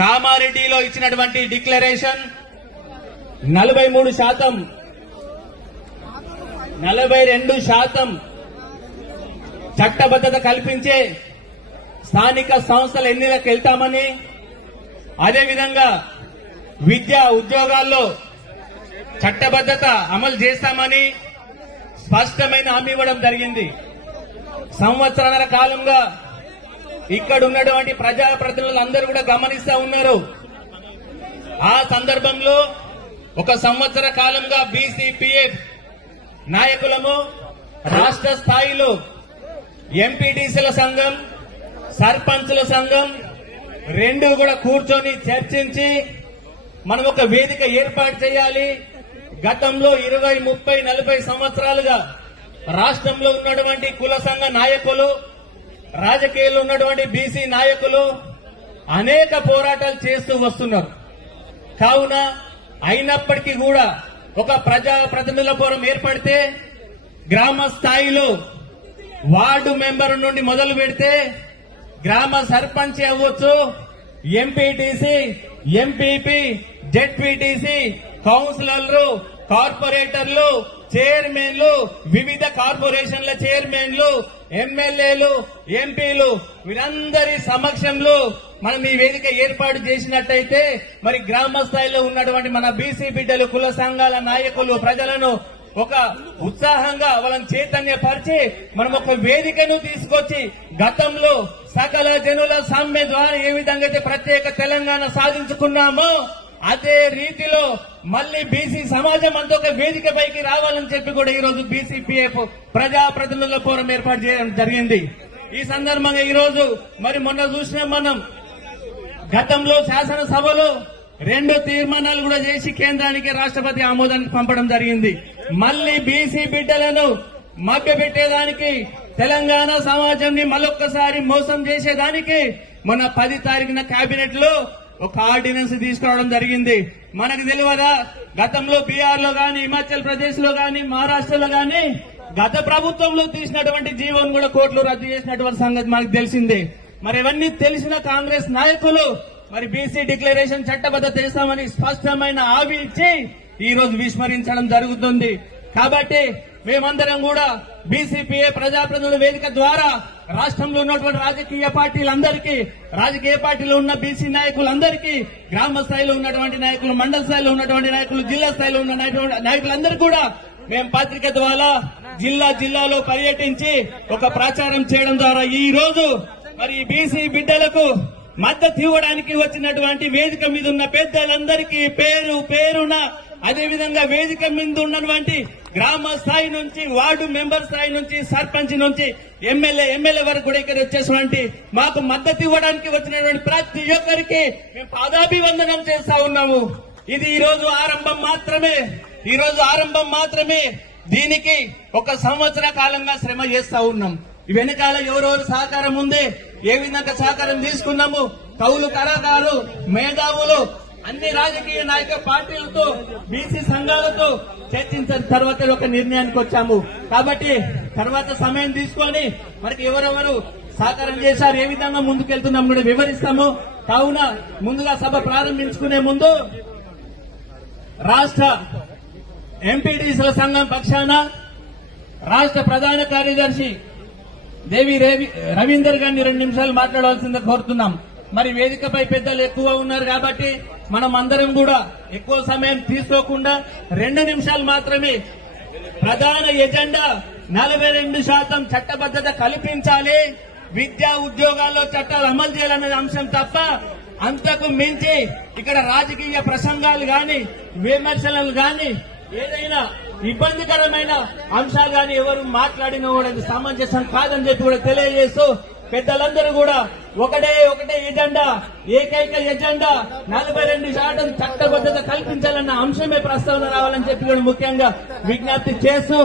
కామారెడ్డిలో ఇచ్చినటువంటి డిక్లరేషన్ 43%, 42% చట్టబద్ధత కల్పించే స్థానిక సంస్థల ఎన్నికలకు వెళ్తామని, అదేవిధంగా విద్యా ఉద్యోగాల్లో చట్టబద్ధత అమలు చేస్తామని స్పష్టమైన హామీ ఇవ్వడం జరిగింది. సంవత్సరాల కాలంగా ఇక్కడ ఉన్నటువంటి ప్రజాప్రతినిధులు అందరూ కూడా గమనిస్తా ఉన్నారు. ఆ సందర్భంలో ఒక సంవత్సర కాలంగా బీసీపీఎఫ్ నాయకులము రాష్ట్ర స్థాయిలో ఎంపీటీసీల సంఘం, సర్పంచుల సంఘం రెండు కూడా కూర్చొని చర్చించి మనం ఒక వేదిక ఏర్పాటు చేయాలి. గతంలో 20, 30, 40 సంవత్సరాలుగా రాష్ట్రంలో ఉన్నటువంటి కుల సంఘ నాయకులు, రాజకీయాల్లో ఉన్నటువంటి బీసీ నాయకులు అనేక పోరాటాలు చేస్తూ వస్తున్నారు. కావున అయినప్పటికీ కూడా ఒక ప్రజా ప్రతినిధుల ఫోరం ఏర్పడితే గ్రామ స్థాయిలో వార్డు మెంబర్ నుండి మొదలు పెడితే గ్రామ సర్పంచ్ అవ్వచ్చు, ఎంపీటీసీ, ఎంపీపీ, జెడ్పీటీసీ, కౌన్సిలర్లు, కార్పొరేటర్లు, చైర్మన్లు, వివిధ కార్పొరేషన్ల చైర్మన్లు, ఎమ్మెల్యేలు, ఎంపీలు వీరందరి సమక్షంలో మనం ఈ వేదిక ఏర్పాటు చేసినట్టయితే మరి గ్రామ స్థాయిలో ఉన్నటువంటి మన బీసీ బిడ్డలు, కుల సంఘాల నాయకులు, ప్రజలను ఒక ఉత్సాహంగా వాళ్ళని చైతన్యపరిచి మనం ఒక వేదికను తీసుకొచ్చి గతంలో సకల జనుల సమ్మె ద్వారా ఏ విధంగా అయితే ప్రత్యేక తెలంగాణ సాధించుకున్నామో అదే రీతిలో మళ్లీ బీసీ సమాజం అంతా ఒక వేదిక పైకి రావాలని చెప్పి కూడా ఈ రోజు బీసీపీఎఫ్ ప్రజాప్రతినిధుల ఫోరం ఏర్పాటు చేయడం జరిగింది. ఈ సందర్భంగా ఈ రోజు మరి మొన్న చూసినాం మనం, గతంలో శాసనసభలో 2 తీర్మానాలు కూడా చేసి కేంద్రానికి రాష్ట్రపతి ఆమోదానికి పంపడం జరిగింది. మళ్లీ బీసీ బిడ్డలను మభ్యపెట్టేదానికి, తెలంగాణ సమాజంని మరొక్కసారి మోసం చేసేదానికి మొన్న 10 తారీఖున కేబినెట్ లో ఒక ఆర్డినెన్స్ తీసుకురావడం జరిగింది. మనకు తెలియదా, గతంలో బీహార్ లో గాని, హిమాచల్ ప్రదేశ్ లో గాని, మహారాష్ట్రలో గాని గత ప్రభుత్వంలో తీసినటువంటి జీవోను కూడా కోర్టులో రద్దు చేసినటువంటి సంగతి మనకు తెలిసిందే. మరి ఇవన్నీ తెలిసిన కాంగ్రెస్ నాయకులు మరి బీసీ డిక్లరేషన్ చట్టబద్ధత చేస్తామని స్పష్టమైన హామీ ఇచ్చి ఈ రోజు విస్మరించడం జరుగుతుంది. కాబట్టి మేమందరం కూడా బీసీపీఏ ప్రజాప్రతినిధుల వేదిక ద్వారా రాష్ట్రంలో ఉన్నటువంటి రాజకీయ పార్టీలందరికీ, రాజకీయ పార్టీలో ఉన్న బీసీ నాయకులందరికీ, గ్రామ స్థాయిలో ఉన్నటువంటి నాయకులు, మండల స్థాయిలో ఉన్నటువంటి నాయకులు, జిల్లా స్థాయిలో ఉన్న నాయకులందరూ కూడా మేము పత్రిక ద్వారా జిల్లాలో పర్యటించి ఒక ప్రచారం చేయడం ద్వారా ఈ రోజు మరి బీసీ బిడ్డలకు మద్దతు ఇవ్వడానికి వచ్చినటువంటి వేదిక మీద ఉన్న పెద్దలందరికీ పేరు పేరున, అదేవిధంగా వేదిక మీద ఉన్నటువంటి గ్రామ స్థాయి నుంచి, వార్డు మెంబర్ స్థాయి నుంచి, సర్పంచ్ నుంచి ఎమ్మెల్యే వరకు కూడా ఇక్కడ వచ్చేటువంటి మాకు మద్దతు ఇవ్వడానికి వచ్చినటువంటి ప్రతి ఒక్కరికి మేము పాదాభివందనం చేస్తా ఉన్నాము. ఇది ఈ రోజు ఆరంభం మాత్రమే. దీనికి ఒక సంవత్సర కాలంగా శ్రమ చేస్తా ఉన్నాం. వెనకాల ఎవరెవరు సహకారం ఉంది, ఏ విధంగా సహకారం తీసుకున్నాము, కౌలు కళాకారులు, మేధావులు, అన్ని రాజకీయ నాయక పార్టీలతో, బీసీ సంఘాలతో చర్చించిన తర్వాత ఒక నిర్ణయానికి వచ్చాము. కాబట్టి తర్వాత సమయం తీసుకొని మనకి ఎవరెవరు సహకారం చేశారు, ఏ విధంగా ముందుకెళ్తున్నాం కూడా వివరిస్తాము. కావున ముందుగా సభ ప్రారంభించుకునే ముందు రాష్ట్ర ఎంపీటీసీల సంఘం పక్షాన రాష్ట్ర ప్రధాన కార్యదర్శి దేవి రవీందర్ గారిని 2 నిమిషాలు మాట్లాడవలసిందిగా కోరుతున్నాం. మరి వేదికపై పెద్దలు ఎక్కువ ఉన్నారు కాబట్టి మనం అందరం కూడా ఎక్కువ సమయం తీసుకోకుండా 2 నిమిషాలు మాత్రమే. ప్రధాన ఎజెండా 42% చట్టబద్ధత కల్పించాలి, విద్యా ఉద్యోగాల్లో చట్టాలు అమలు చేయాలనే అంశం తప్ప అంతకు మించి ఇక్కడ రాజకీయ ప్రసంగాలు గాని, విమర్శలు గాని, ఏదైనా ఇబ్బందికరమైన అంశాలు గాని ఎవరు మాట్లాడినా కూడా సమంజసం కాదని చెప్పి కూడా తెలియజేస్తూ పెద్దలందరూ కూడా ఒకటే ఎజెండా, ఏకైక ఎజెండా 42% చట్టబద్ధత కల్పించాలన్న అంశమే ప్రస్తావన రావాలని చెప్పి కూడా ముఖ్యంగా విజ్ఞప్తి చేస్తూ